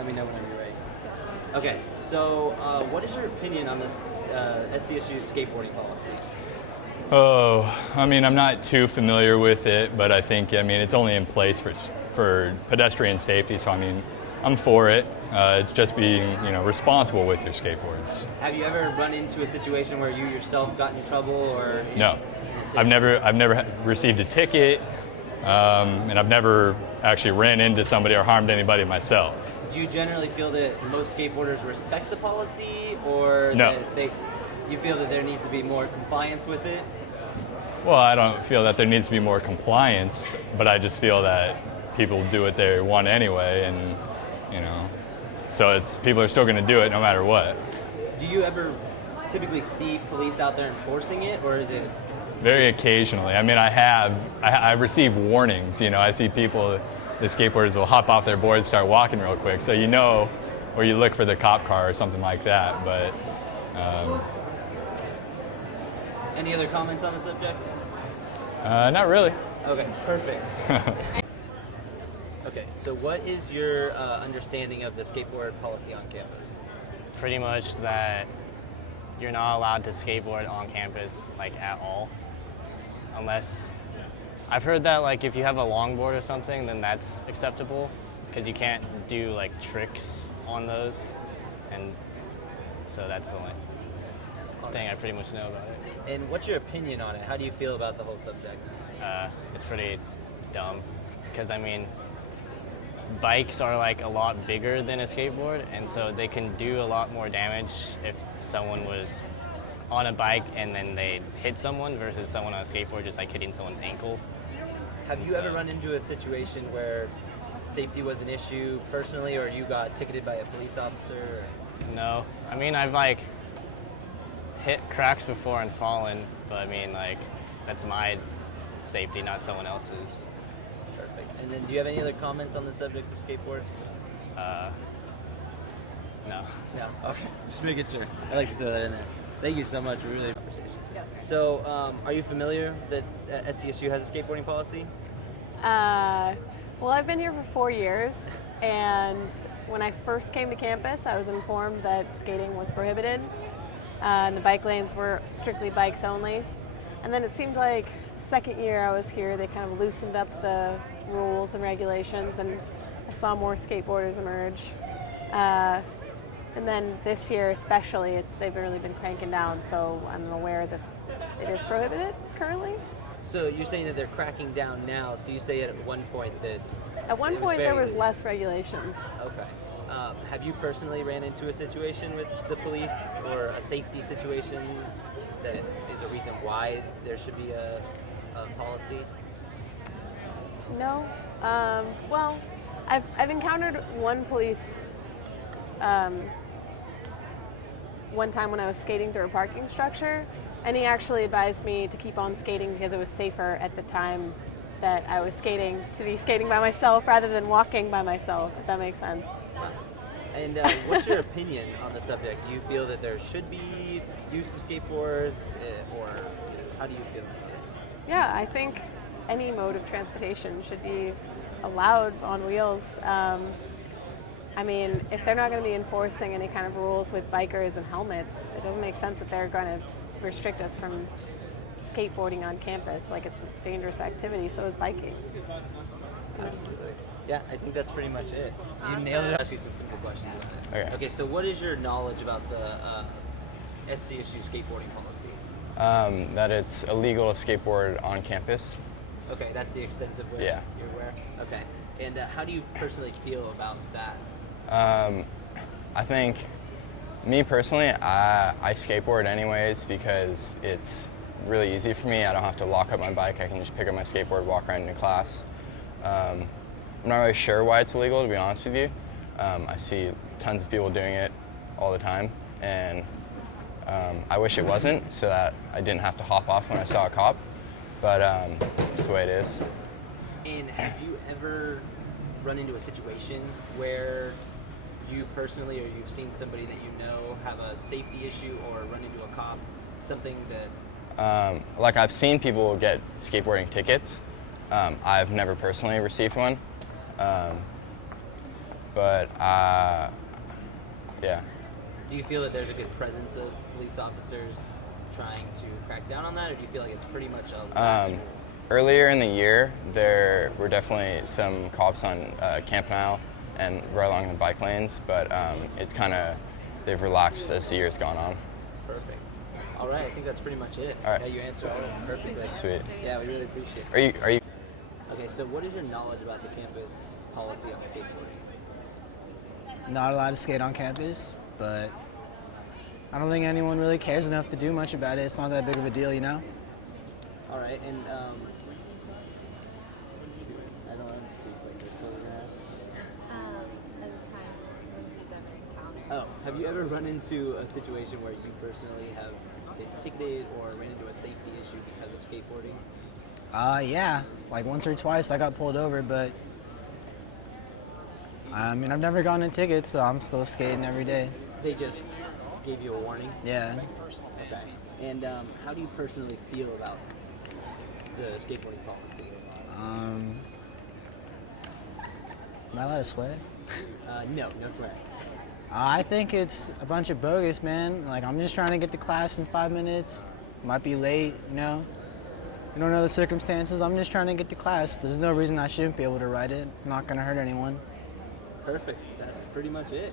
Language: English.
Let me know whenever you're ready. Okay, so what is your opinion on this SDSU skateboarding policy? Oh, I mean, I'm not too familiar with it, but I think, it's only in place for pedestrian safety, so I'm for it. Just being, responsible with your skateboards. Have you ever run into a situation where you yourself got in trouble or? No, I've never received a ticket, and I've never actually ran into somebody or harmed anybody myself. Do you generally feel that most skateboarders respect the policy, or no? You feel that there needs to be more compliance with it? Well, I don't feel that there needs to be more compliance, but I just feel that people do what they want anyway, and so people are still going to do it no matter what. Do you ever typically see police out there enforcing it, or is it? Very occasionally. I receive warnings. I see people, the skateboarders will hop off their boards, start walking real quick, so or you look for the cop car or something like that. But any other comments on the subject? not really. Okay, perfect. Okay, so what is your understanding of the skateboard policy on campus? Pretty much that you're not allowed to skateboard on campus, at all. Unless, I've heard that, if you have a longboard or something, then that's acceptable, because you can't do, tricks on those. And so that's the only thing I pretty much know about it. And what's your opinion on it? How do you feel about the whole subject? It's pretty dumb, because bikes are a lot bigger than a skateboard, and so they can do a lot more damage if someone was on a bike and then they hit someone versus someone on a skateboard just hitting someone's ankle. Have you ever run into a situation where safety was an issue personally, or you got ticketed by a police officer? No. I've hit cracks before and fallen, but that's my safety, not someone else's. Perfect. And then do you have any other comments on the subject of skateboards? No. No? Okay. Just making sure. I like to throw that in there. Thank you so much. We really appreciate it. So, are you familiar that SDSU has a skateboarding policy? Well, I've been here for 4 years, and when I first came to campus, I was informed that skating was prohibited, and the bike lanes were strictly bikes only. And then it seemed like second year I was here, they kind of loosened up the rules and regulations, and I saw more skateboarders emerge. And then this year especially, they've really been cranking down, so I'm aware that it is prohibited currently. So you're saying that they're cracking down now, so you say at one point that... At one point there was less regulations. Okay. Have you personally ran into a situation with the police, or a safety situation that is a reason why there should be a policy? No. Well, I've encountered one police one time when I was skating through a parking structure, and he actually advised me to keep on skating because it was safer at the time that I was skating to be skating by myself rather than walking by myself, if that makes sense. And what's your opinion on the subject? Do you feel that there should be use of skateboards, or how do you feel? Yeah, I think any mode of transportation should be allowed on wheels. If they're not going to be enforcing any kind of rules with bikers and helmets, it doesn't make sense that they're going to restrict us from skateboarding on campus. It's a dangerous activity, so is biking. Absolutely. Yeah, I think that's pretty much it. You nailed it. I'll ask you some simple questions on it. Okay, so what is your knowledge about the SDSU skateboarding policy? That it's illegal to skateboard on campus. Okay, that's the extent of what you're aware? Okay. And how do you personally feel about that? I think, me personally, I skateboard anyways because it's really easy for me. I don't have to lock up my bike. I can just pick up my skateboard, walk around in class. I'm not really sure why it's illegal, to be honest with you. I see tons of people doing it all the time, and I wish it wasn't, so that I didn't have to hop off when I saw a cop, but it's the way it is. And have you ever run into a situation where you personally, or you've seen somebody that you know have a safety issue or run into a cop, something that... I've seen people get skateboarding tickets. I've never personally received one. but yeah. Do you feel that there's a good presence of police officers trying to crack down on that, or do you feel like it's pretty much a lax rule? Earlier in the year, there were definitely some cops on Camp Nile and right along the bike lanes, but it's kind of, they've relaxed as the year's gone on. Perfect. All right, I think that's pretty much it. All right. Yeah, you answered all of them perfectly. Sweet. Yeah, we really appreciate it. Are you? Okay, so what is your knowledge about the campus policy on skateboarding? Not allowed to skate on campus, but I don't think anyone really cares enough to do much about it. It's not that big of a deal, you know? All right, and I don't know if it's like they're still gonna ask. At the time when he's ever encountered. Oh, have you ever run into a situation where you personally have been ticketed or ran into a safety issue because of skateboarding? Yeah, like once or twice I got pulled over, but I mean, I've never gotten a ticket, so I'm still skating every day. They just gave you a warning? Yeah. Okay. And how do you personally feel about the skateboarding policy? Am I allowed to swear? No swearing. I think it's a bunch of bogus, man. Like, I'm just trying to get to class in 5 minutes. Might be late, you know? You don't know the circumstances. I'm just trying to get to class. There's no reason I shouldn't be able to ride it. I'm not gonna hurt anyone. Perfect. That's pretty much it.